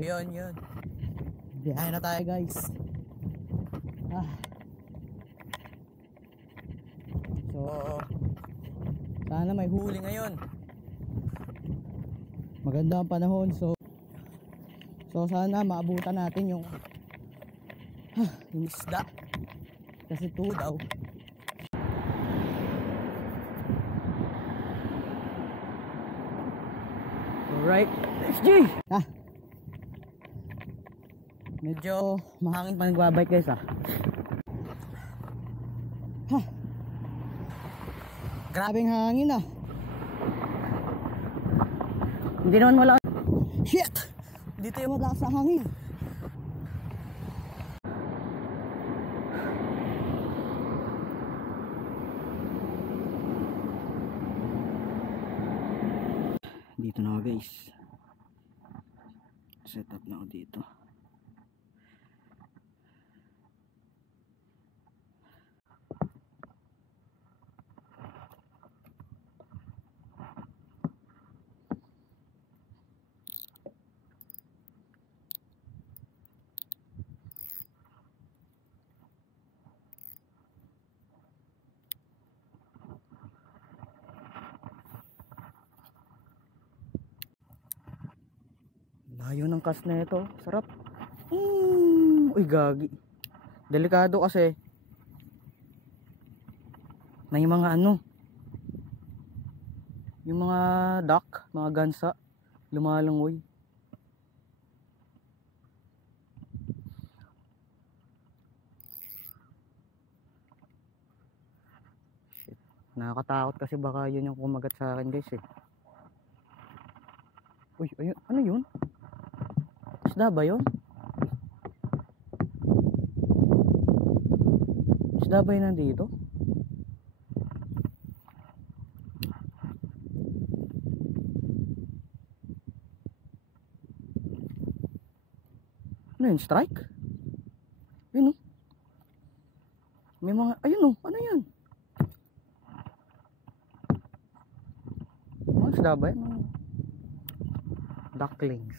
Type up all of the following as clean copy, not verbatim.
yun. Biyahe na tayo guys. So sana may huli ngayon. Maganda ang panahon, so sana maabutan natin yung isda. Kasi 2 daw. Alright, let's go. Medyo mahangin pa nagbabike guys Grabing hangin Hindi naman wala. Shit! Dito yung malakas sa hangin. Dito na ako guys. Set up na ako dito. Layo ng cast na ito. Sarap. Uy gagi. Delikado kasi. May mga yung mga duck, mga gansa lumalangoy. Shit. Nakakatakot kasi baka yun yung kumagat sa akin guys Uy, ayun, ano yun? Isda ba yun? Isda ba yun nandito? Ano yun? Strike? Yun may mga, ayun ano yan? Isda ba yun? Ducklings.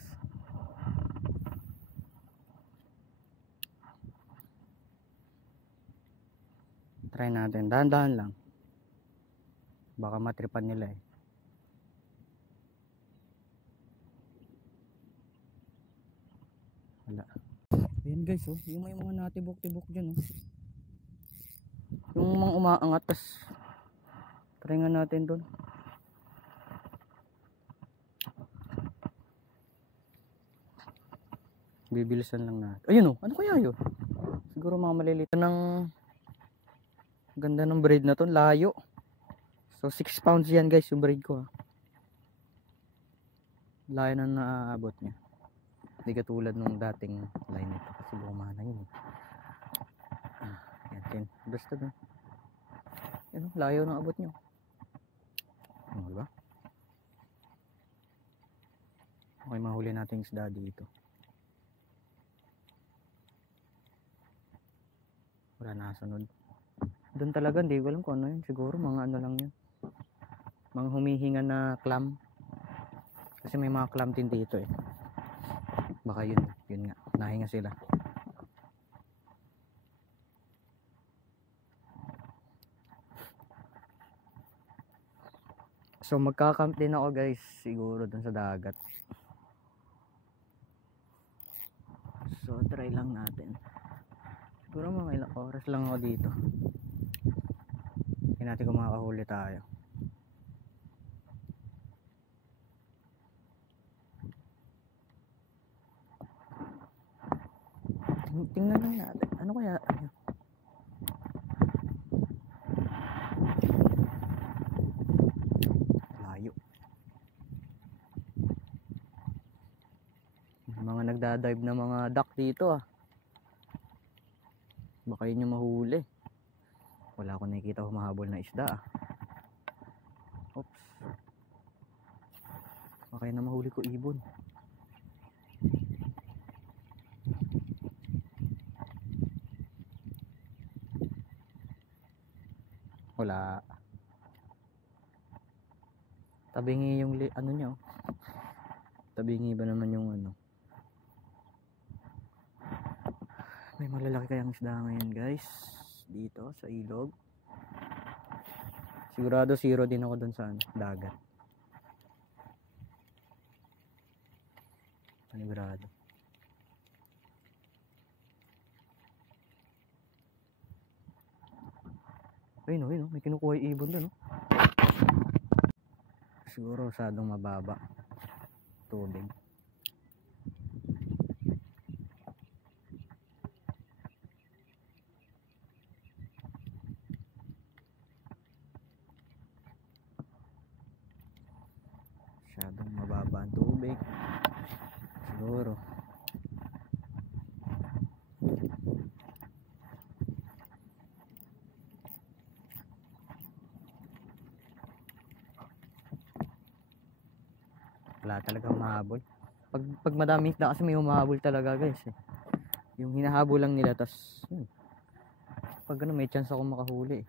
Try natin, dahan-dahan lang. Baka matripan nila Wala. Ayan guys yung may mga natibok-tibok dyan yung mga umaangat. Tas try nga natin doon. Bibilisan lang natin. Ayun ano kaya yun? Siguro mga maliliit ng ganda ng braid na to, layo. So 6 pounds yan guys yung braid ko Layo na naaabot niya. Hindi katulad nung dating line nito kasi lumana yun yan. Basta na yun, layo ng abot nyo. Diba? Okay, mahuli natin isda dito. Wala nasunod. Doon talaga hindi ko alam kung ano yun. Siguro mga lang yun, mga humihinga na clam. Kasi may mga clam din dito baka yun nga, nahinga sila. So magka-camp din ako guys siguro dun sa dagat. So try lang natin. Siguro mga ilang oras lang ako dito. Hindi natin kung makakahuli tayo. Tingnan lang natin. Ano kaya? Layo. Mga nagdadive na mga duck dito Baka yun yung mahuli. Wala akong nakikita humahabol na isda Oops. Baka yun na mahuli ko ibon. Wala. Tabingi yung ano niya Tabingi ba naman yung May malalaki kayang isda ngayon guys dito sa ilog. Sigurado zero din ako dun sa dagat. Panigurado. Ayun o, may kinukuha yung ibon dun o. Siguro masyadong mababa tubig. Masyadong mababa ang tubig siguro. Wala talaga humahabol. Pag madaming isda kasi may humahabol talaga guys eh. Yung hinahabol lang nila tas pag ano may chance ako makahuli eh.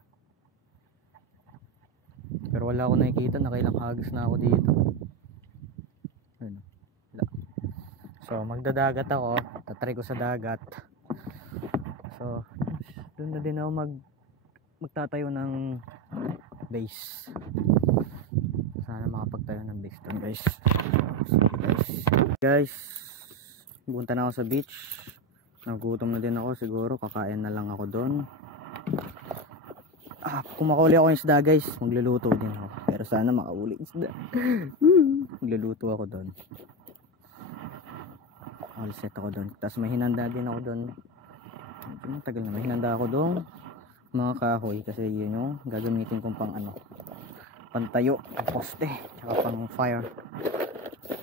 Pero wala ako nakikita, nakailang hagis na ako dito. Wala. So magdadagat ako, tatry ko sa dagat. So doon na din ako magtatayo ng base. Sana makapagtayo ng base doon guys. Guys, punta na ako sa beach. Nagutom na din ako, siguro kakain na lang ako doon. Kung makahuli ako ng isda guys, magluluto din ako. Pero sana makahuli isda. Magluluto ako doon. All set ako doon. Tapos may hinanda din ako doon. Tagal na, may hinanda ako doon mga kahoy kasi yun yung gagamitin kong pang ano, pantayo, pang poste, tsaka pang fire.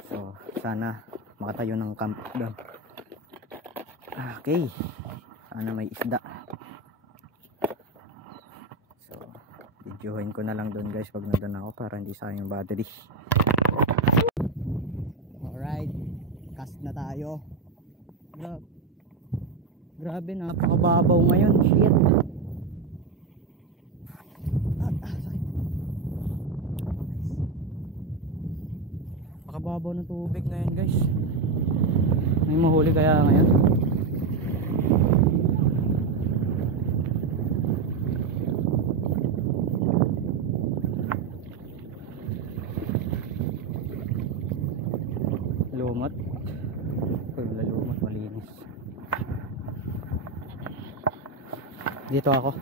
So sana makatayo ng camp doon. Okay, sana may isda. So videohin ko na lang doon guys pag nandun ako para hindi sayang yung battery. Alright, cast na tayo. Grabe, napakababaw ngayon. Shit. Sakit. Napakababaw ng tubig ngayon guys. May mahuli kaya ngayon? Lumot. Lumot, malinis. Dito ako.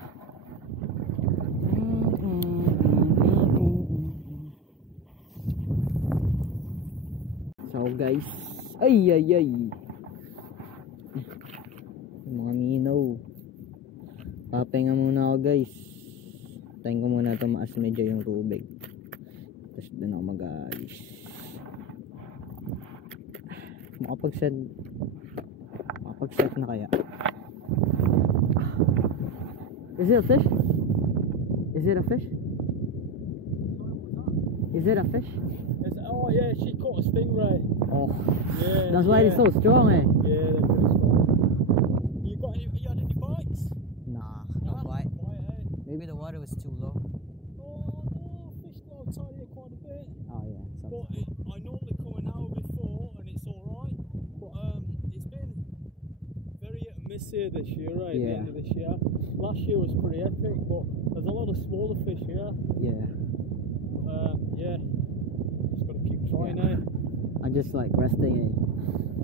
So guys, ay yung mga minaw. Papahinga muna ako guys. Tayin ko muna ito, maas medyo yung tubig. Tapos doon ako mag-aalis. Makapag-set na kaya. Is it a fish? Is it a fish? Is it a fish? Oh yeah, she caught a stingray. Oh, yeah. That's why it's so strong, eh? Yeah, they're pretty strong. You had any bites? Nah, not quite. Quiet, eh? Maybe the water was too low. Oh no, fish go outside here quite a bit. Oh yeah. But I normally come an hour before and it's alright. But it's been very hit and miss here this year, right? Yeah. At the end of this year. Last year was pretty epic, but there's a lot of smaller fish here. Yeah. Yeah. Just gotta keep trying, eh? I'm just like resting, eh?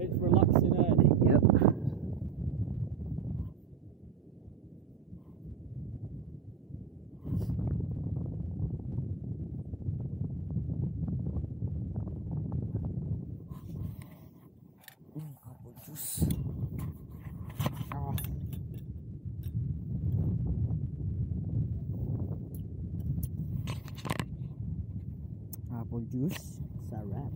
It's relaxing, eh? Yep. Apple juice. Oh. Apple juice, sarap.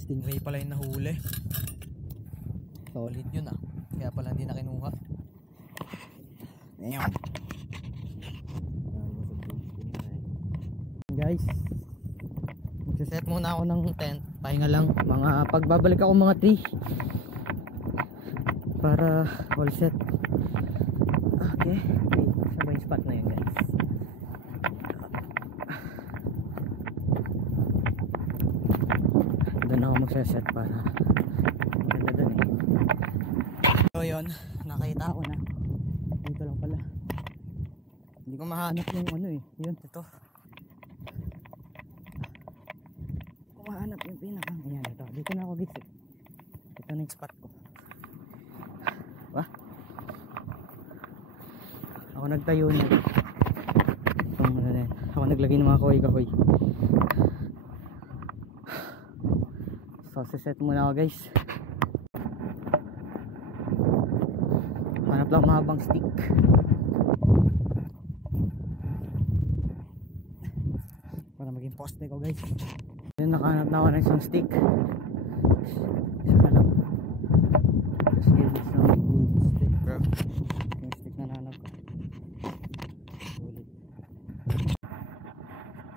Stingray pala yung nahuli. Solid yun ah. Kaya pala hindi na kinuha. Ayan. Guys, magsiset muna ako ng tent. Pahinga lang. Pagbabalik ako mga 3 para all set. Okay. Saan ba yung spot na yun guys? set para ganda dun eh. So yun, nakita ko na dito lang pala, hindi ko mahanap yung ano eh, yun ito, hindi ko mahanap yung pinaka, ayan ito, dito na ako guys eh. Ito na yung spot ko. Ba? Ako nagtayo na itong ano din, ako naglagay ng mga kahoy. So siset muna ako guys. Hanap lang mahabang stick. Para maging poste ko guys. Then nakahanap na ako ng isang stick. Isa na lang. Let's give it some good stick bro. Yung stick na nahanap ko. Ulit.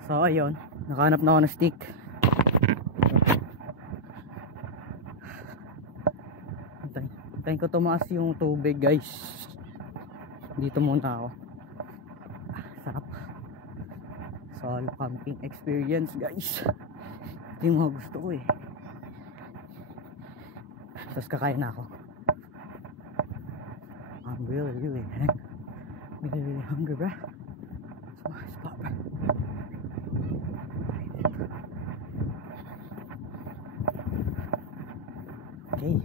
So ayun, nakahanap na ako ng stick. Hintayin ko tumaas yung tubig guys. Dito muna ako. Sarap. Solo camping experience guys. Ito yung mga gusto ko eh. Tapos kakain na ako. I'm really hungry bro. Stop. Okay.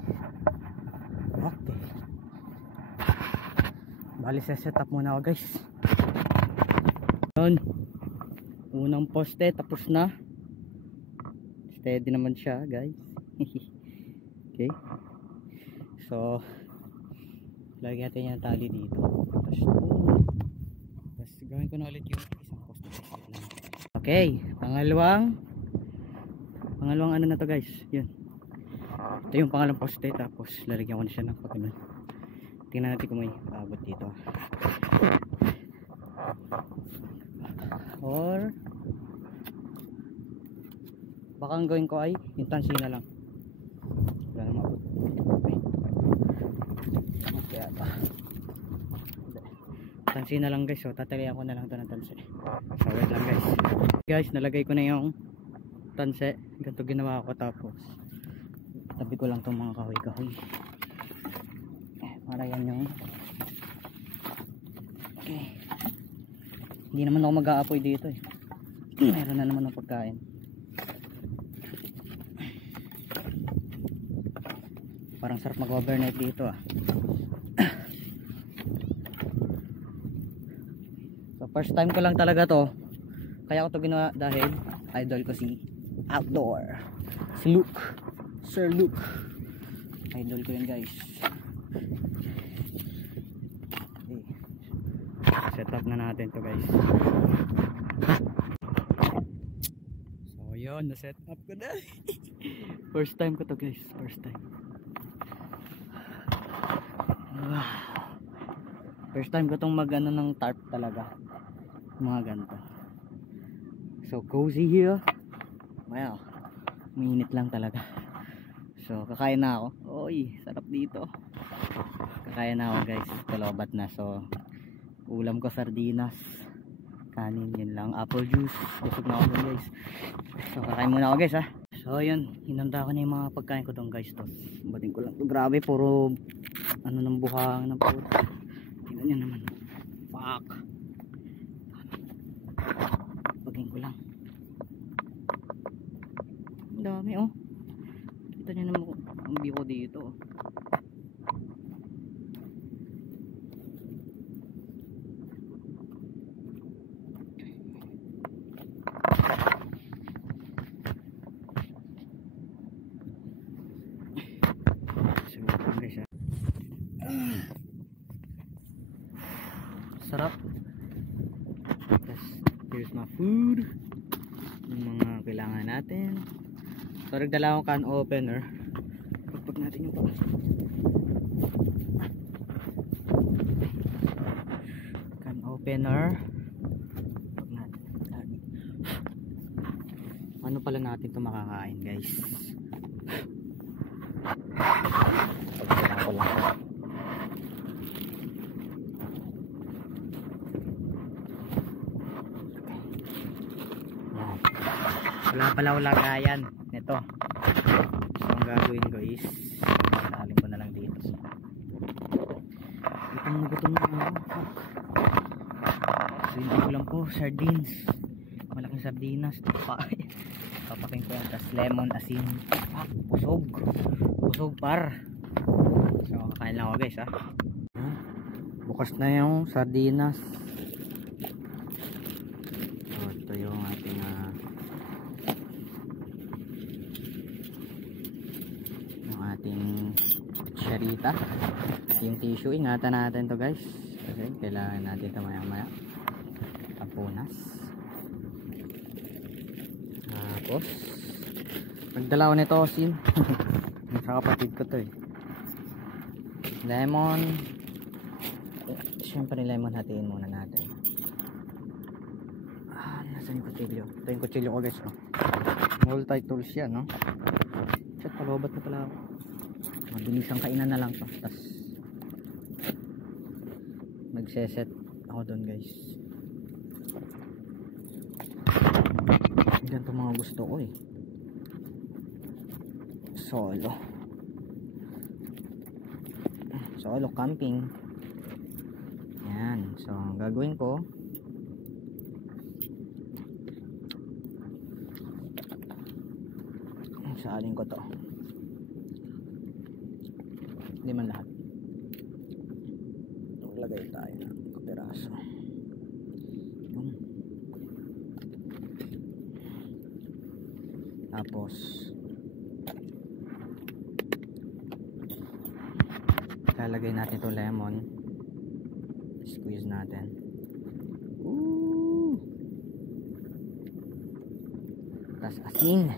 Bali set up muna ako guys. Yun, unang poste tapos na. Steady naman siya guys. Okay, so lagyan natin yung tali dito. Tapos gawin ko na ulit yung isang poste. Okay, pangalawang ano na to guys. Yun, ito yung pangalawang poste. Tapos lalagyan ko na siya ng pagkaman. Tingnan natin kung may abot dito. Or baka ang gawin ko ay yung tansi na lang. Wala na mabot. Okay ata. Tansi na lang guys. So tatalian ko na lang ito ng tansi. So wait lang guys. Guys, nalagay ko na yung tansi. Ganito ginawa ko. Tapos tabi ko lang itong mga kahoy-kahoy. Para yan yung okay. Hindi naman ako mag-aapoy dito eh. Meron na naman ng pagkain. Parang sarap mag-overnight dito ah. So first time ko lang talaga to. Kaya ko to ginawa dahil idol ko si Outdoor, si Luke, Sir Luke. Idol ko yun guys. Set up na natin to guys. So yun, na set up ko na. First time ko to guys, first time. First time ko tong mag-ano ng tarp talaga. Mga ganito. So cozy here. Wow, mainit lang talaga. So kakain na ako. Oy, sarap dito. Kakain na ako guys, kalobat na. So ulam ko sardinas, kanin, yun lang, apple juice. Busog na ako dun guys. So kakain muna ako guys ha. So yun, hinanda ko na yung mga pagkain ko dun guys. Tapos bating ko lang to. Grabe, puro ano ng buhang ng puto. Tingnan nyo naman. Fuck. Bating ko lang. Ang dami oh. Kita nyo naman ang view ko dito. Sarap. Here's my food, yung mga kailangan natin. So nagdala akong can opener. Pagpag natin yung pa can opener. Pagpag natin. Ano pala natin ito makakain guys. Pagpag ko lang. Wala pala lagayan nito. gagawin ko is sasalin ko na lang dito. Gutom na ako. So yun ko lang po, sardines, malaking sardinas, papakin ko yan, tas lemon, asin, busog par. So kakain lang ako guys ha. Bukas na yung sardinas. So ito yung ating charita, yung tissue, ingatan natin to guys kasi kailangan natin ito maya maya tapunas. Tapos nagdala ko nito asin sa kapatid ko to lemon, syempre lemon hatiin muna natin. Nasaan yung kutsilyo? Ito yung kutsilyo ko guys multi-tools yan check, palobat na pala ako. Mabilisang kainan na lang to. Tas magseset ako doon guys. Ganito mga gusto ko solo camping yan. So ang gagawin ko, saalin ko to, hindi man lahat, maglagay tayo ng kapiraso. Tapos lalagay natin to lemon, squeeze natin. Tas asin,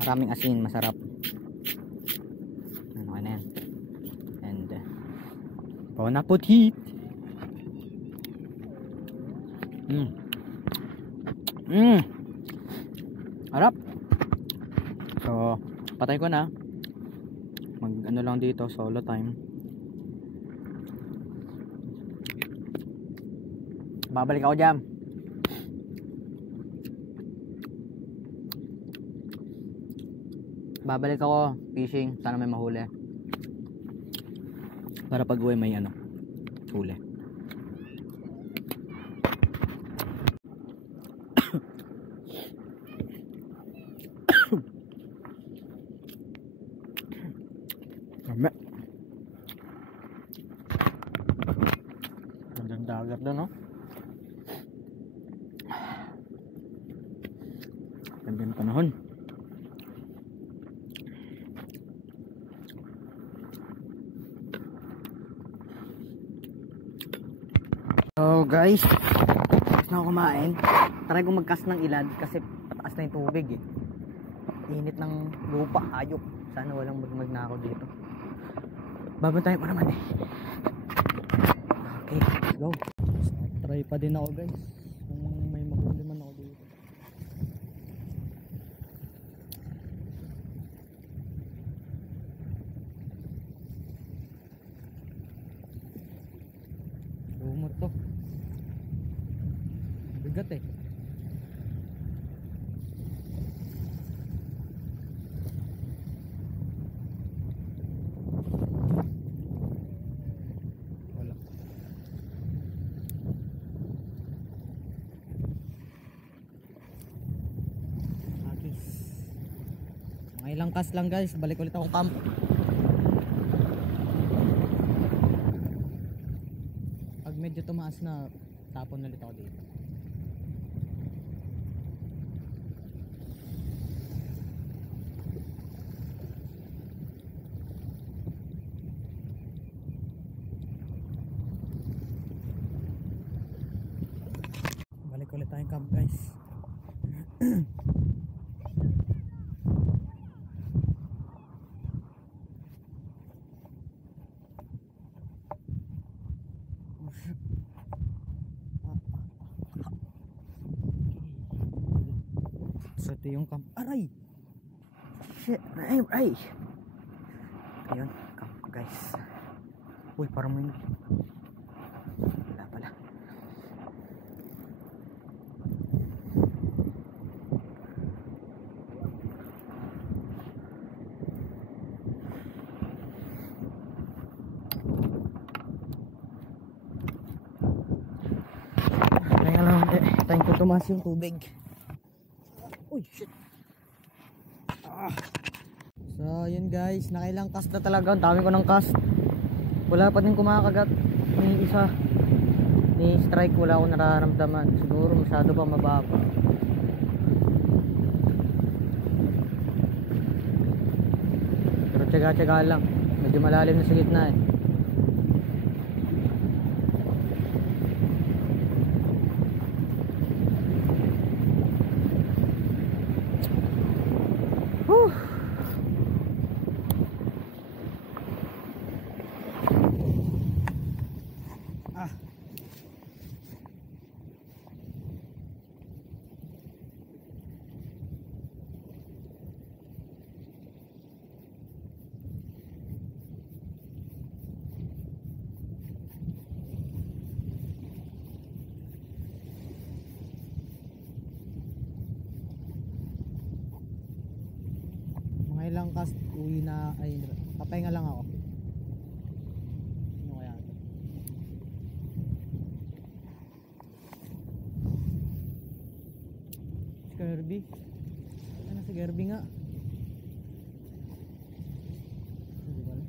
maraming asin, masarap. Ano na yan. And bon appetit. Harap. So patay ko na, mag ano lang dito, solo time. Babalik ako dyan. Babalik ako fishing, sana may mahuli para pag uwi may huli. Gandang dagat doon gandang panahon. So guys, tapos na ako kumain. Try ko mag-cast ng ilad kasi pataas na yung tubig init ng lupa, hayop. Sana walang magmag na ako dito. Babantayan ko naman Okay, let's go. Try pa din ako guys kung may mahuli man ako dito. Lumot to. Bigat wala. Mga ilang cast lang guys, balik ulit ako camp. Pag medyo tumaas na, tapon ulit ako dito. Balik ulit tayong camp guys. So ito yung camp. Aray! Shit! Ay! Ayun, camp ko guys. Uy, parang may wala pala. tumaas yung tubig. Uy, shit. So yun guys, nakailang cast na talaga. Ang dami ko ng cast. Wala pa din kumakagat. Ni isa ni strike, wala akong nararamdaman. Siguro masyado pa mababa. Pero tsaga-tsaga lang. Medyo malalim na sa gitna eh. Whew. Mga ilang cast uwi na, ay papahinga lang ako. Ano kaya ito? Si Kirby. Ano si Kirby nga? Hindi ba alam?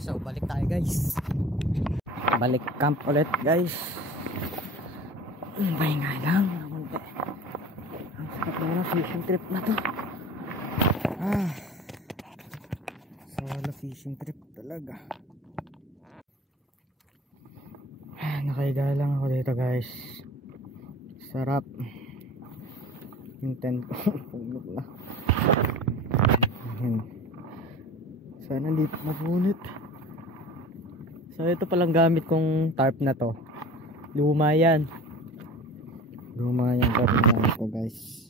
So balik tayo guys. Balik camp ulit guys. Pahinga lang. Ang sakit na fishing trip na to. Solo fishing trip talaga. Nakahiga lang ako dito guys. Sarap. Yung tent ko puno na. Sana hindi mapunit. So ito palang gamit kong tarp na to. Luma yan. Luma yan tarp na gamit ko guys.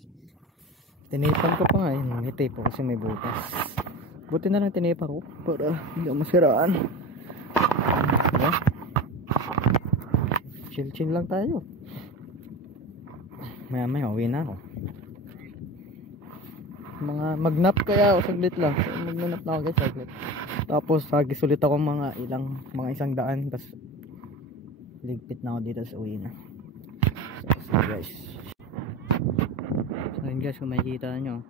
Tinipan ko pa nga yun. Nitape ko kasi may butas. Buti na lang tinipan ko para hindi ako masiraan. Diba? Chill chill lang tayo. Maya maya uwi na ako. Magnap kaya ako saglit lang. So, magnanap na ako guys saglit. Tapos hagis ulit ako mga 100, tapos ligpit na ako dito sa uwi na. So guys. So yun guys, kung makikita nyo,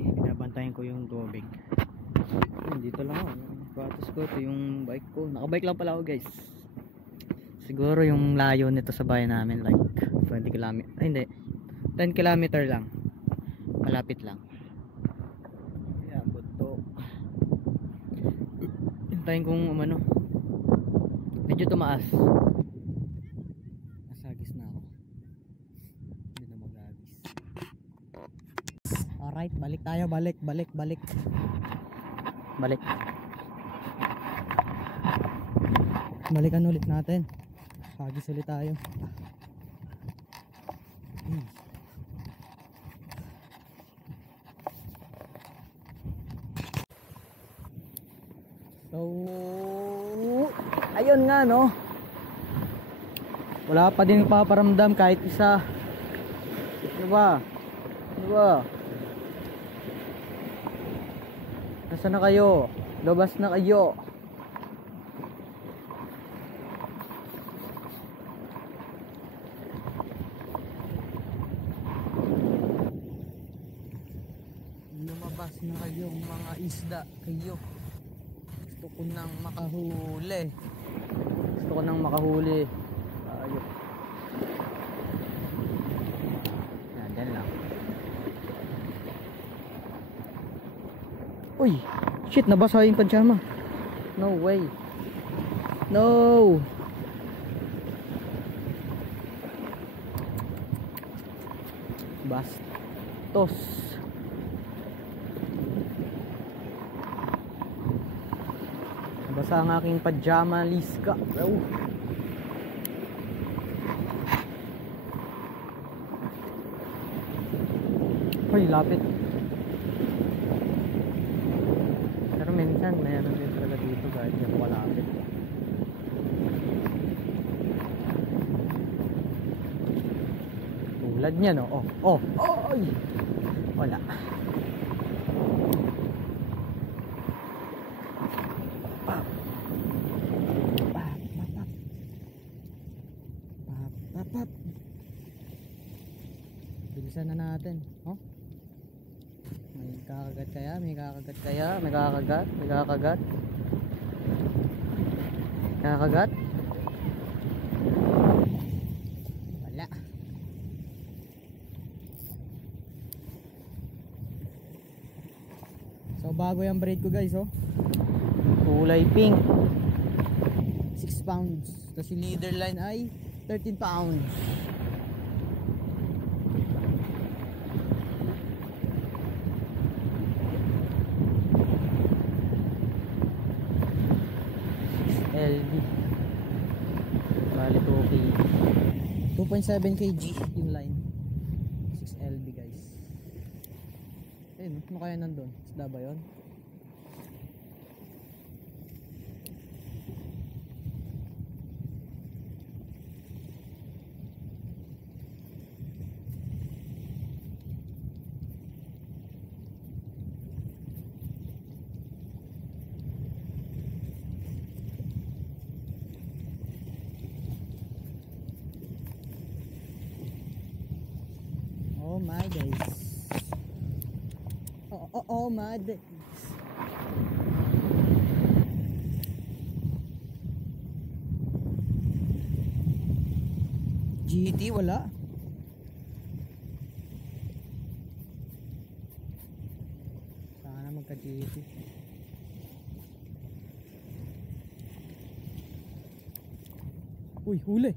binabantayan ko yung tubig. Dito lang ako. Patos ko, ito yung bike ko. Nakabike lang pala ako guys. Siguro yung layo nito sa bahay namin like 20 km. Ay hindi, 10 km lang. Malapit lang. Kaya buto. Hintayin kong umano. Medyo tumaas. Nasagis na ako. Hindi na magagis. Alright, balik tayo. Balik. Balikan ulit natin. Hagis ulit tayo. So, ayun nga no. Wala pa din paparamdam kahit isa. Diba? Nasaan na kayo? Labas na kayo. Lumabas na kayong mga isda kayo. Gusto ko nang makahuli. Ayun. Yan, dyan lang. Uy! Shit, nabasa yung pajama. No way. No! Bastos. Nabasa ang aking pajama, Liska. Oh. Uy, lapit. Pero minsan mayroon din talaga dito guys, yung malapit. Tulad niya no. Oh. Oy. Wala. Pap. Pap. Pap. Bilisan na natin. Oh. May kakagat kaya? May kakagat kaya? May kakagat? May kakagat? Kakagat? Wala. So bago yung braid ko guys, oh. Kulay pink. 6 pounds. Tapos yung leader line ay 13 pounds. LB. Bali 2.7 kg yung line. 6 LB guys. Ayun, ano kaya nandun? Isda ba yun? Oh my days. Oh my days. GT wala. Sana magka GT. Uy, huli.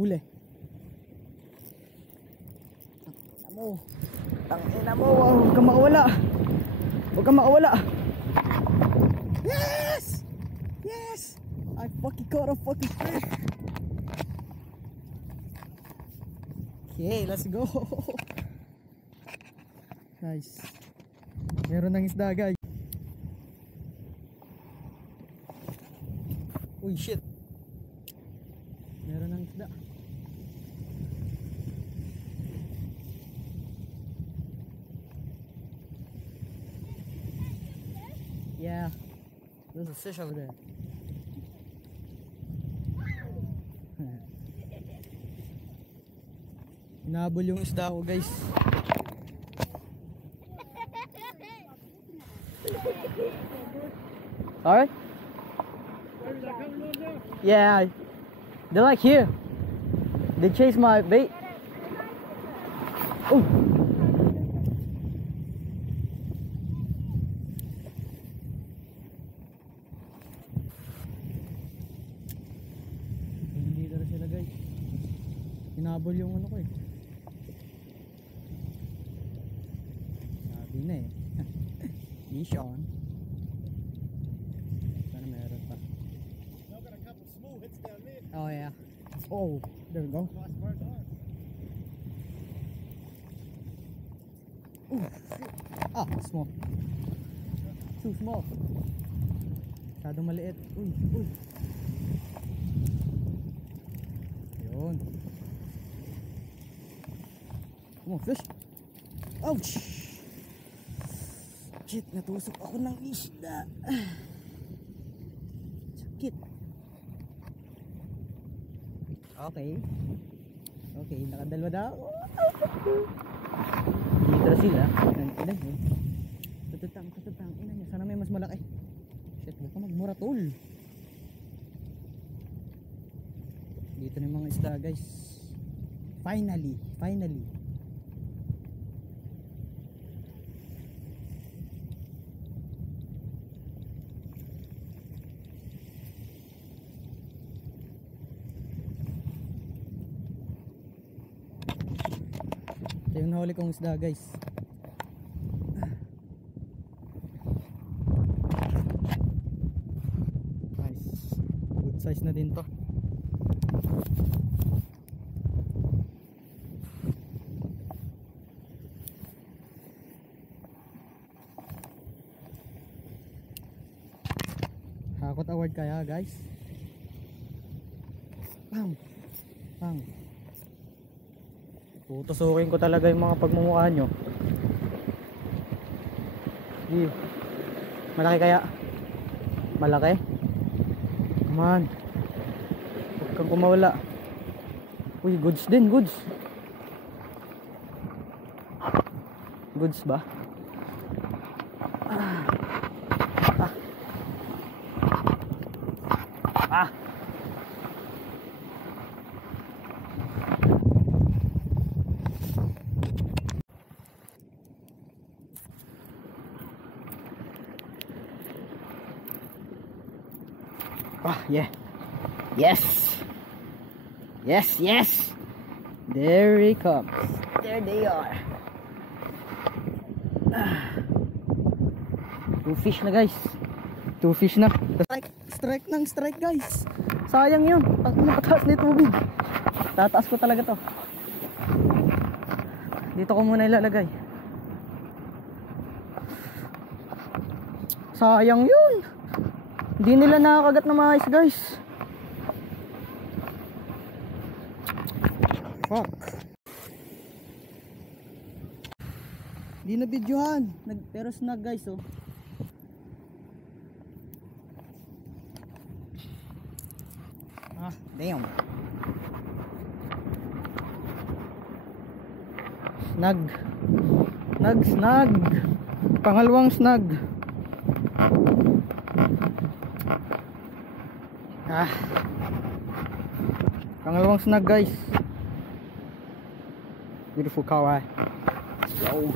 Huli. Tangina mo, huwag kang makawala. Huwag kang makawala. Yes! Yes! I fucking caught a fucking fish. Okay, let's go. Nice. Meron ng isda guys. Uy shit. Meron ng isda. Yeah, there's a fish over there. Hinabol yung isda ko guys. Alright? Yeah, they're like here. They chase my bait. Oh. Hinabol yung ano ko eh. Sabi na eh. Fish on. Sana meron pa. Oh yeah. Oh, there we go. Ooh, ah, small. Too small. Masyadong maliit. Uy. Ayun. Come on, fish. Ouch! Shit, natusok ako ng isda. Sakit. Okay, nakadalwa na ako. Dito na sila. Tatutang. Ina niya. Sana may mas malaki. Shit, huwag ka magmura tol. Dito na yung mga isda guys. Finally. Ito yung nahuli kong isda guys. Nice. Good size na din to. Hakot award kaya guys. Pang. Tutusukin ko talaga yung mga pagmumukha nyo. Malaki kaya? Malaki? Come on. Huwag kang kumawala. Uy, goods din, goods. Goods ba? Yeah. Yes. There he comes. There they are. Two fish na guys. Strike guys. Sayang yun. Napataas na yung tubig. Tataas ko talaga to. Dito ko muna ilalagay. Sayang yun. Hindi nila nakakagat na maayos guys. Fuck. Hindi na videohan. Pero snag guys oh. Damn. Snag. Pangalawang snag. Pangalawang snag guys. Beautiful kawaii. Let's go.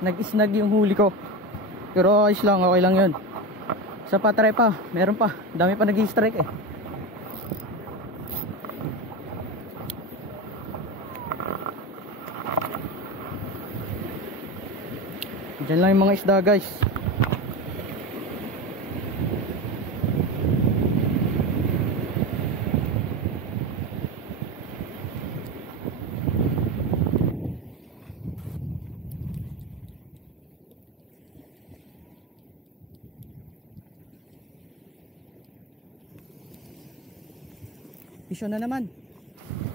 Nag-snag yung huli ko. Pero ayos lang, okay lang yun. Sa patry pa, meron pa. Dami pa nag-i-strike eh. Diyan lang yung mga isda guys. Pisyo na naman.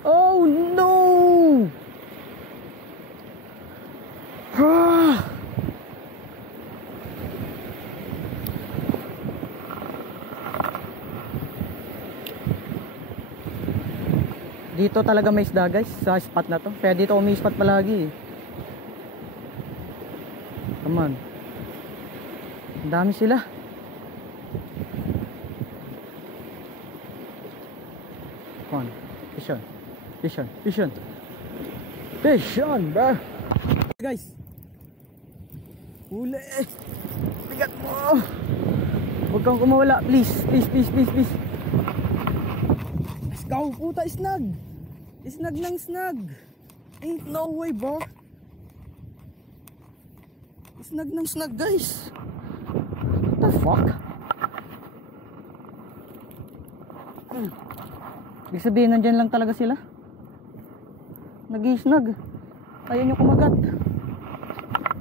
Oh no! Dito talaga may isda guys, sa spot na to. Kaya dito umi-spot palagi. Come on. Ang dami sila. Come on. Fish on, bro. Guys. Huli. Bigat mo. Huwag kang kumawala, please. Let's go, puta, snag. Snag ng snag. Ain't no way, bro. Snag ng snag, guys. What the fuck? Ibig sabihin, nandyan lang talaga sila. Nag-i-snag. Ayaw nyo kumagat.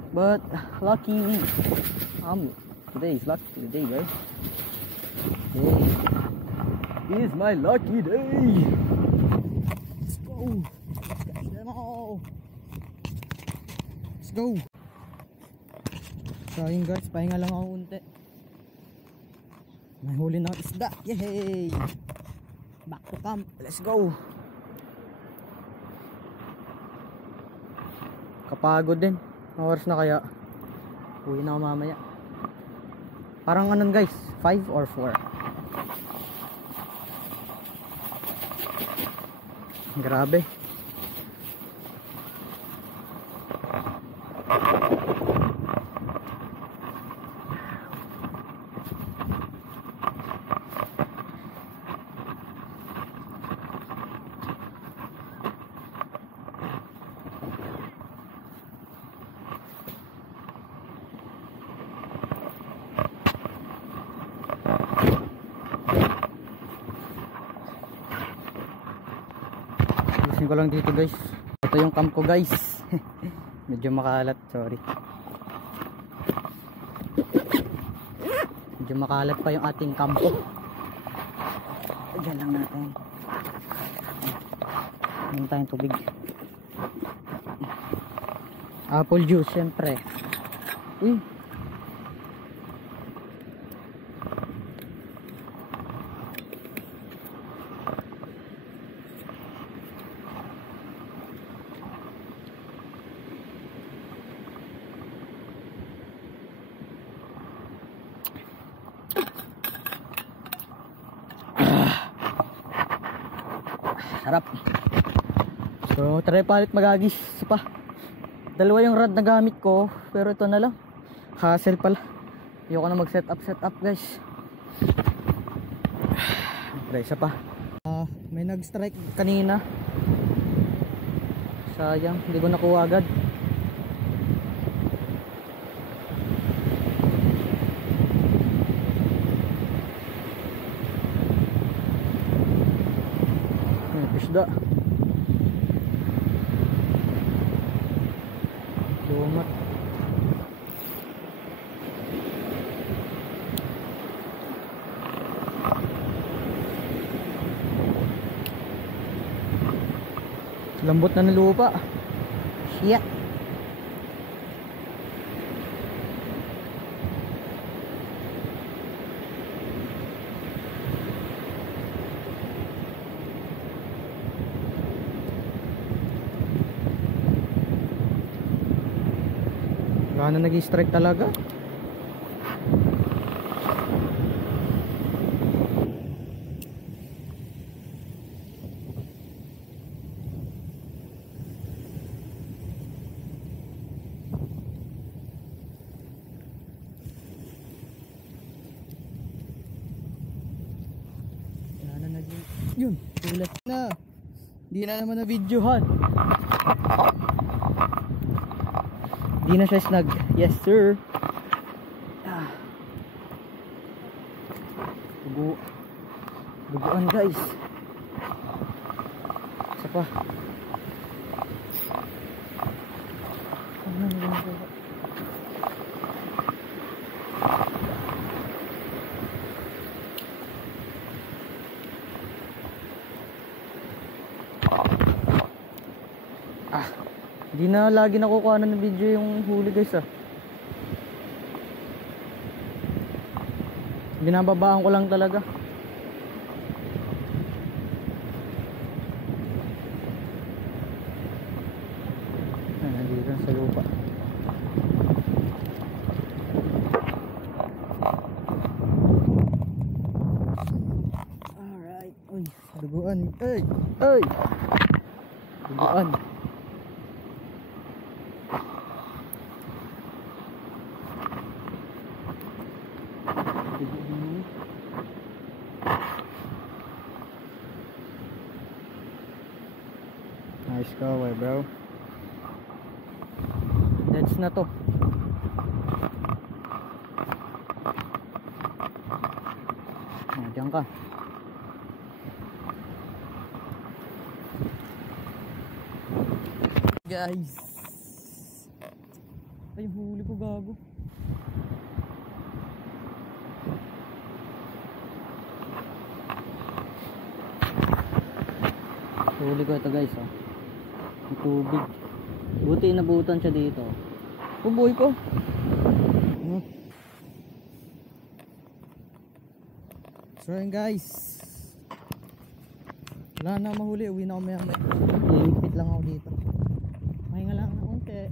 But, lucky me. Today is lucky day, guys. Today is my lucky day. Let's go. go. So yun guys, pahinga lang ako unti. May huli na isda. Yay! Back to camp. Let's go. Kapagod din. Oras na kaya. Uwi na ako mamaya. Parang anon guys, 5 or 4. Grabe. Ko lang dito guys. Ito yung camp ko guys. Medyo makalat, sorry. Medyo makalat pa yung ating kampo. Diyan lang natin. Meron tayong tubig. Apple juice syempre. Uy. Sarap. So try palit magagis pa. Dalawa yung rod na gamit ko, pero ito na lang. Hassle pala. Ayoko na mag set up guys. Try isa pa. May nag strike kanina. Sayang, hindi ko nakuha agad. Isda lumat. Lambot na ng lupa. Shit. Wala na nag-strike talaga. Wala na yun, ulat na. Di na naman na videohan. Di na siya snag. Yes sir. Buguan guys. Isa pa. Hindi na lagi nakukuha ng video yung huli guys Binababaan ko lang talaga. Nandito sa lupa. Alright. Uy, duguan. Ay! Ay! Duguan. Nice cover bro. That's na to. Diyan ka. Guys. Ay, huli ko gago. Huli ko ito guys May tubig. Buti inabutan siya dito. Uboy ko. Ano? So yun guys, wala na mahuli, uwi na ako maya maya. Lilipit lang ako dito, mahinga lang na konti.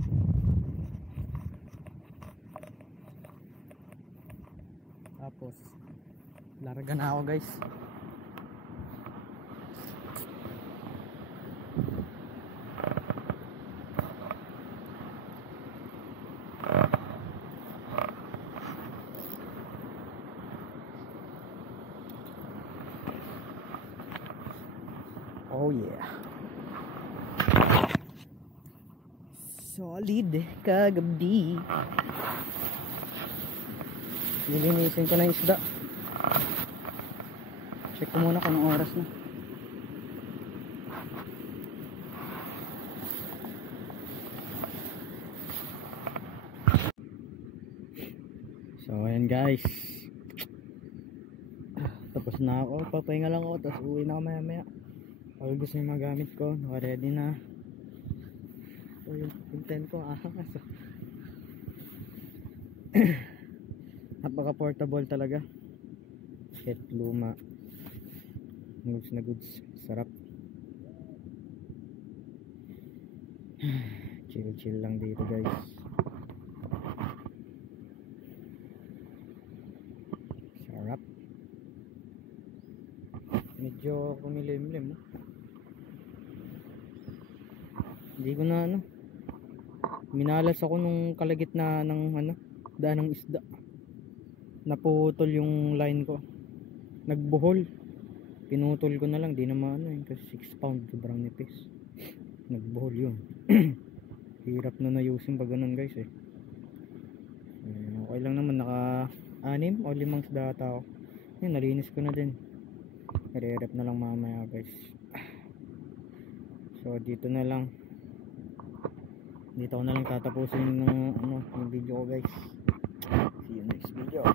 Tapos larga na ako guys. Oh yeah. Solid kagabi. Nilinisin ko na yung isda. Check ko muna kung anong oras na. So ayan guys, tapos na ako, papahinga lang ako, tapos uwi na ako maya maya. Pag gusto yung mga gamit ko, naka ready na. So yung tent ko, napaka portable talaga. Shit, luma. Goods na goods, sarap. Chill chill lang dito guys. Sarap. Medyo kumilimlim, oh. Hindi ko na minalas ako nung kalagitnaan ng daan ng isda. Naputol yung line ko, nagbuhol. Pinutol ko na lang, di na kasi 6 pound, sobrang nipis. Nagbuhol yun. Hirap na nayusin pag ganun guys eh. Okay lang naman, naka 6 o 5 isda ata ako. Yun, nalinis ko na din. Hirap na lang mamaya guys. So dito na lang, dito ko na lang tatapusin yung video ko guys. See you next video.